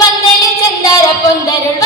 പന്തലിൽ ചെന്തര പൊന്തരുൾ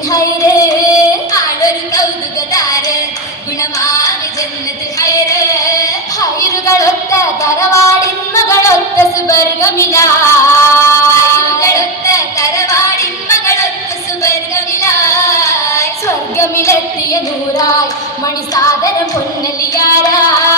ജന്മത്തിൻ ഹൈര് ആളൊരു കൗതുകതാര് ഗുണമായ ജന്നത്തിൽ ഹൈറ് ഹൈറുകളൊത്ത തറവാടിന്മകളൊത്ത സുബർഗമില ഹൈറുകളൊത്ത തറവാടിന്മകളൊത്ത സുവർഗമിലായി സ്വർഗമിലെത്തിയ നൂറായി മണിസാദരം പൊന്നലിയാരായി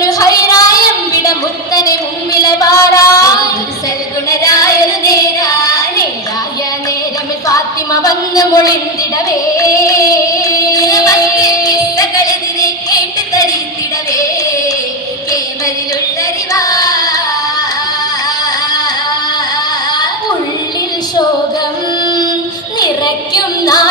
എത്തിടമെളിമയിൽ എന്തൊരു ഹൈറായമ്പിട മുത്തനെ മുമ്പിലെ പാരാ ഒരു സൽഗുണരായൊരു നേരാൻ നേരായ നേരമിൽ ഫാത്തിമ വന്ന് മൊളിന്തിടവേ ഉള്ളിൽ ശോകം നിറയ്ക്കും നാളിൽ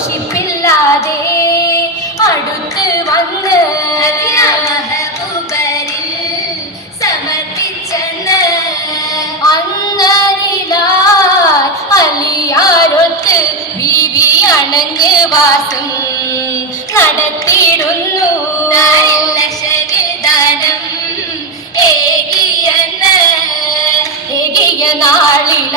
മൊഷിപ്പില്ലാതെ അടുത്ത് വന്ന് നടത്തിയിരുന്നു സമർപ്പിച്ചെന്ന് അലിയാരൊത്ത് ബീവി അണഞ്ഞ് വാസം നാളില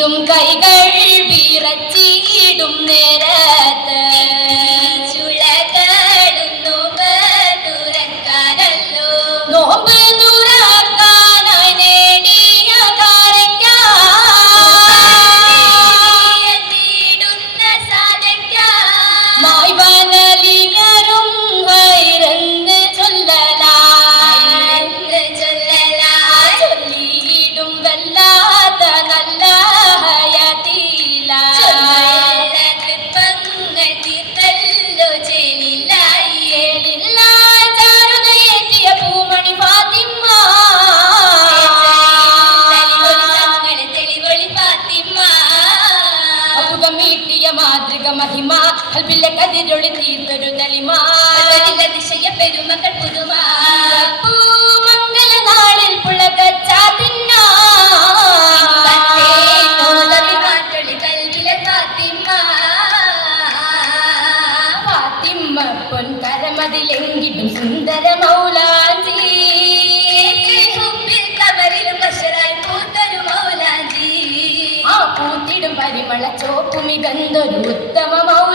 വീണ്ടും കൈകൾ വിറച്ചിടും നേരം കൽബിലെ കതിരൊളി തീർന്നൊരു ദിശയ പെരുമകൾ പുതുമാ. മംഗള നാളിൽ പുളകച്ചാതിന്നാ പൊൻകരമതിലെങ്കിലും സുന്ദര പൂത്തൊരു മൗലാജി. ആ പൂത്തിടും പരിമള ചോപ്പുമികന്തൊരു ഉത്തമ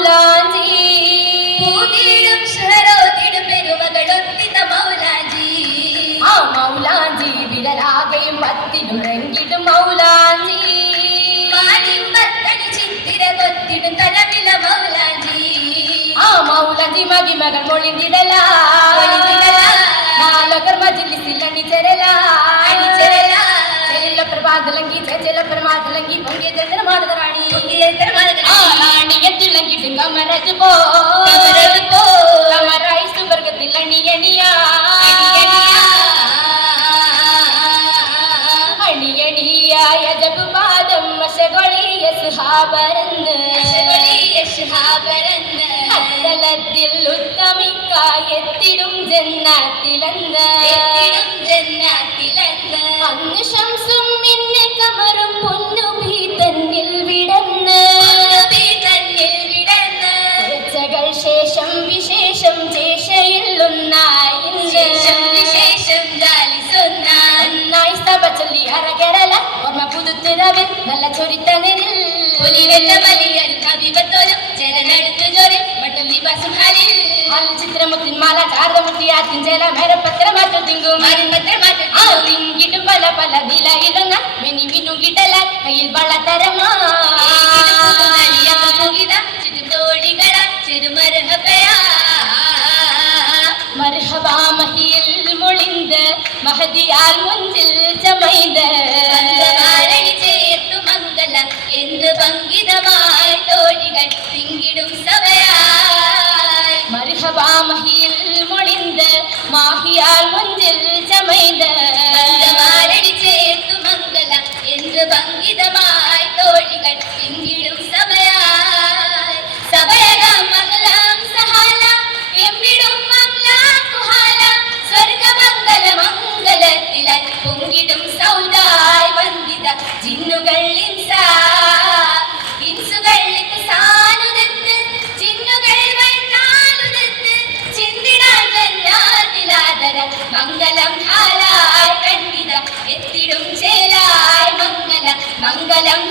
മൗലാഞ്ചി പൂതിയിടും ഷഹറോതിടും പെരുമകളൊത്തിന മൗലാജി ആ മൗലാഞ്ചി വിരലാകെയും പത്തിലും റെങ്കിടും മൗലാഞ്ചി മാനിമ്പത്തടി ചിത്തിര കൊത്തിടും തലവില മൗലാജി ആ മൗലാഞ്ചി മകിമകൾ മൊളിന്തിടലാ. നാലകർ മജിലിസിൽ അണിചരലാ. കമരത് പോ കമരത് പോ. കമറായി സുവർഗത്തിൽ അണിയണിയാ. അണിയണിയായ ജപുപാദം വശകൊളിയ സുഹാബരന്ന് അത്തലത്തിൽ ഉത്തമിക്കായെത്തിടും ജന്നാത്തിലെന്ന്. അന്ന് ചൊല്ലി അറകരല ഓർമ്മ പുതുത്തിരവിൽ നല്ല ചൊരിത്തനിൽ ചിത്രമുത്തിൻ മാല ചാർദമുത്തി ആറ്റിൻ ജല മേരപ്പത്ര മാറ്റു തിങ്കും ആ തിങ്കിട്ടും പല പല നിലയിലൊന്ന മിനി മിനും കിട്ടല കയ്യിൽ വളതരമാ മൊളിന്ത് മഹദിയാൽ ചേർത്തു മംഗല. എന്ത് പങ്കിതമായി തോഴികൾ തിങ്കിടും സഭയായി മർഹബാ മഹിയിൽ മൊളിന്ത് മാഹിയാൽ മുഞ്ചിൽ മംഗലം ഹാലായി കണ്ണിത എത്തിടും ചേലായി മംഗലം മംഗലം